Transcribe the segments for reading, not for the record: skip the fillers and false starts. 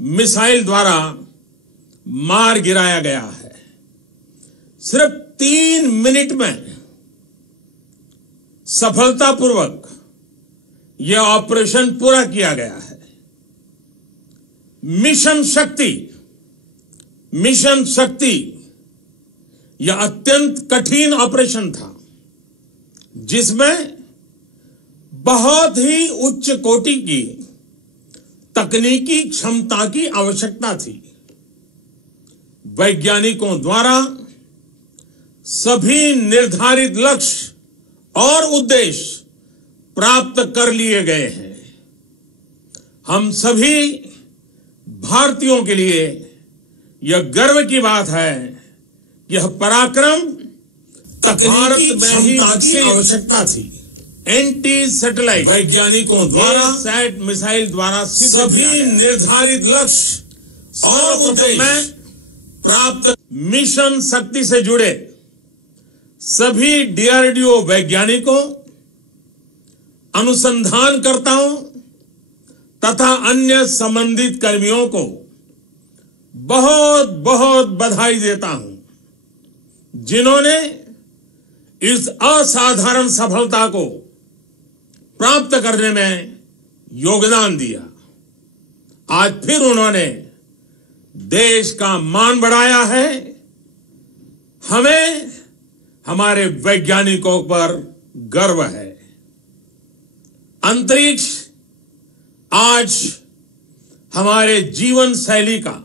Missile द्वारा मार गिराया गया है। सिर्फ 3 मिनट में सफलतापूर्वक यह ऑपरेशन पूरा किया गया है। मिशन शक्ति यह अत्यंत कठिन ऑपरेशन था, जिसमें बहुत ही उच्च कोटि की तकनीकी क्षमता की आवश्यकता थी। वैज्ञानिकों द्वारा सभी निर्धारित लक्ष्य और उद्देश्य प्राप्त कर लिए गए हैं। हम सभी भारतीयों के लिए यह गर्व की बात है, यह पराक्रम तकनीकी क्षमता की आवश्यकता थी। एंटी सैटेलाइट वैज्ञानिकों द्वारा सैट मिसाइल द्वारा सभी निर्धारित लक्ष्य और उद्देश्य प्राप्त। मिशन शक्ति से जुड़े सभी डीआरडीओ वैज्ञानिकों, अनुसंधानकर्ताओं तथा अन्य संबंधित कर्मियों को बहुत बहुत बधाई देता हूं, जिन्होंने इस असाधारण सफलता को प्राप्त करने में योगदान दिया। आज फिर उन्होंने देश का मान बढ़ाया है। हमें हमारे वैज्ञानिकों पर गर्व है। अंतरिक्ष आज हमारे जीवन शैली का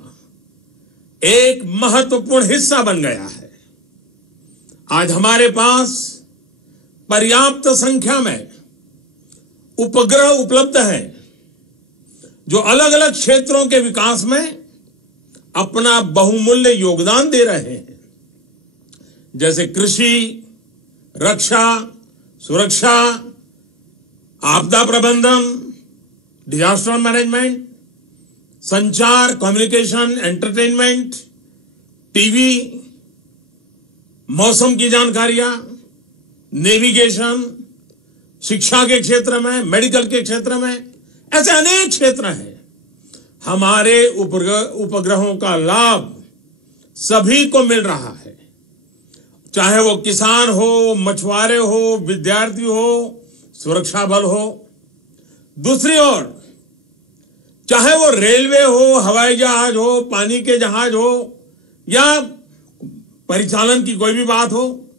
एक महत्वपूर्ण हिस्सा बन गया है। आज हमारे पास पर्याप्त संख्या में उपग्रह उपलब्ध हैं, जो अलग अलग क्षेत्रों के विकास में अपना बहुमूल्य योगदान दे रहे हैं, जैसे कृषि, रक्षा, सुरक्षा, आपदा प्रबंधन, डिजास्टर मैनेजमेंट, संचार, कम्युनिकेशन, एंटरटेनमेंट, टीवी, मौसम की जानकारियां, नेविगेशन, शिक्षा के क्षेत्र में, मेडिकल के क्षेत्र में, ऐसे अनेक क्षेत्र हैं। हमारे उपग्रहों का लाभ सभी को मिल रहा है, चाहे वो किसान हो, मछुआरे हो, विद्यार्थी हो, सुरक्षा बल हो। दूसरी ओर चाहे वो रेलवे हो, हवाई जहाज हो, पानी के जहाज हो या परिचालन की कोई भी बात हो,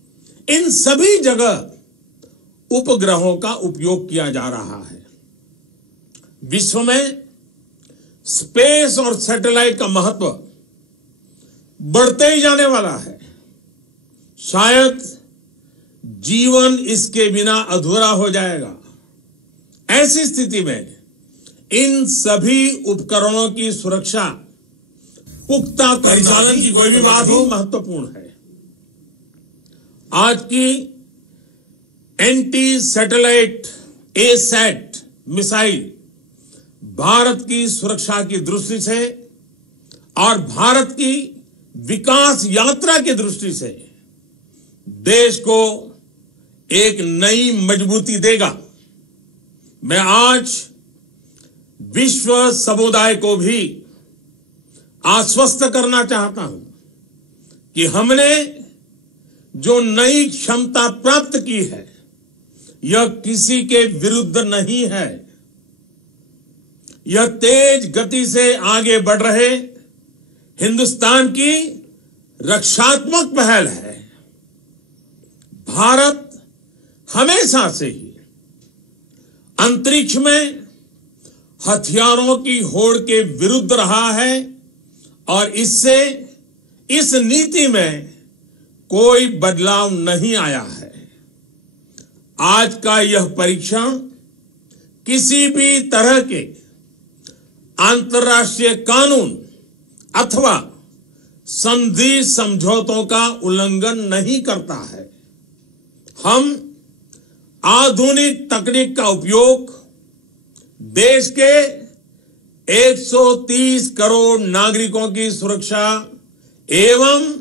इन सभी जगह उपग्रहों का उपयोग किया जा रहा है। विश्व में स्पेस और सैटेलाइट का महत्व बढ़ते ही जाने वाला है। शायद जीवन इसके बिना अधूरा हो जाएगा। ऐसी स्थिति में इन सभी उपकरणों की सुरक्षा, पुख्ता परिचालन की कोई भी बात हो, महत्वपूर्ण है। आज की anti satellite asset missile Bharat की सुरक्षा की दृष्टि से और भारत की विकास यात्रा की दृष्टि से देश को एक नई मजबूती देगा। मैं आज विश्व समुदाय को भी आश्वस्त करना चाहता हूं कि हमने जो नई क्षमता प्राप्त की है, यह किसी के विरुद्ध नहीं है। यह तेज गति से आगे बढ़ रहे हिंदुस्तान की रक्षात्मक पहल है। भारत हमेशा से ही अंतरिक्ष में हथियारों की होड़ के विरुद्ध रहा है और इससे इस नीति में कोई बदलाव नहीं आया है। आज का यह परीक्षण किसी भी तरह के अंतर्राष्ट्रीय कानून अथवा संधि समझौतों का उल्लंघन नहीं करता है। हम आधुनिक तकनीक का उपयोग देश के 130 करोड़ नागरिकों की सुरक्षा एवं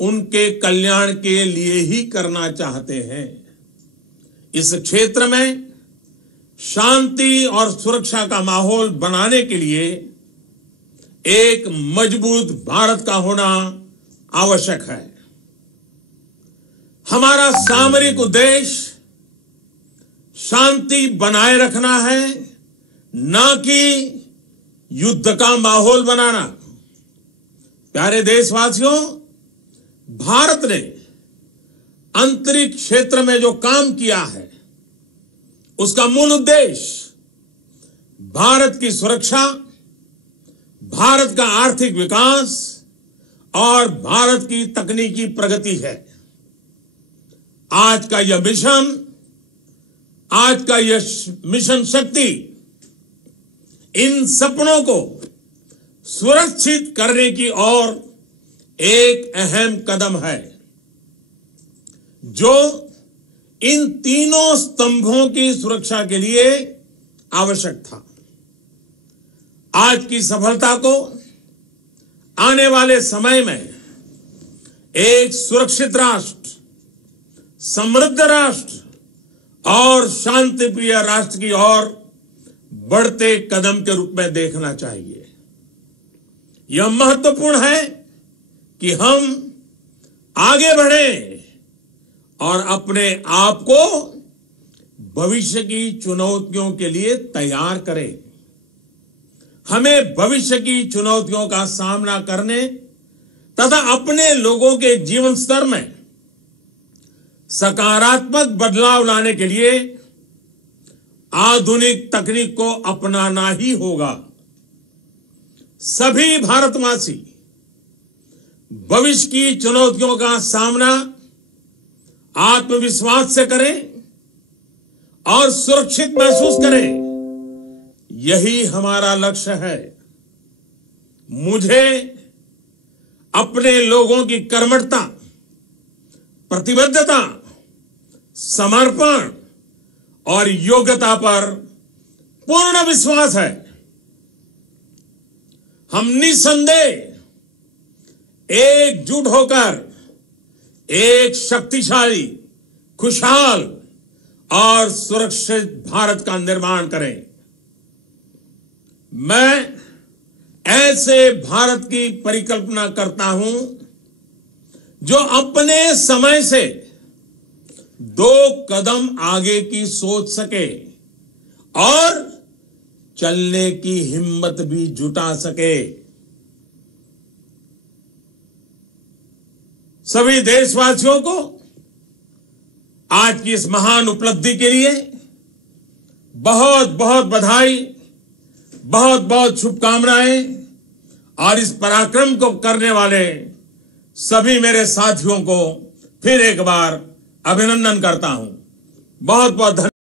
उनके कल्याण के लिए ही करना चाहते हैं। इस क्षेत्र में शांति और सुरक्षा का माहौल बनाने के लिए एक मजबूत भारत का होना आवश्यक है। हमारा सामरिक उद्देश्य शांति बनाए रखना है, ना कि युद्ध का माहौल बनाना। प्यारे देशवासियों, भारत ने अंतरिक्ष क्षेत्र में जो काम किया है, उसका मूल उद्देश्य भारत की सुरक्षा, भारत का आर्थिक विकास और भारत की तकनीकी प्रगति है। आज का यह मिशन शक्ति इन सपनों को सुरक्षित करने की ओर एक अहम कदम है, जो इन तीनों स्तंभों की सुरक्षा के लिए आवश्यक था। आज की सफलता को आने वाले समय में एक सुरक्षित राष्ट्र, समृद्ध राष्ट्र और शांतिप्रिय राष्ट्र की ओर बढ़ते कदम के रूप में देखना चाहिए। यह महत्वपूर्ण है कि हम आगे बढ़ें और अपने आप को भविष्य की चुनौतियों के लिए तैयार करें। हमें भविष्य की चुनौतियों का सामना करने तथा अपने लोगों के जीवन स्तर में सकारात्मक बदलाव लाने के लिए आधुनिक तकनीक को अपनाना ही होगा। सभी भारतवासी भविष्य की चुनौतियों का सामना आत्मविश्वास से करें और सुरक्षित महसूस करें। यही हमारा लक्ष्य है। मुझे अपने लोगों की कर्मठता, प्रतिबद्धता, समर्पण और योग्यता पर पूर्ण विश्वास है। हम निसंदेह एकजुट होकर एक शक्तिशाली, खुशहाल और सुरक्षित भारत का निर्माण करें। मैं ऐसे भारत की परिकल्पना करता हूं जो अपने समय से 2 कदम आगे की सोच सके और चलने की हिम्मत भी जुटा सके। सभी देशवासियों को आज की इस महान उपलब्धि के लिए बहुत बहुत बधाई, बहुत बहुत शुभकामनाएं और इस पराक्रम को करने वाले सभी मेरे साथियों को फिर एक बार अभिनंदन करता हूं। बहुत बहुत धन्यवाद।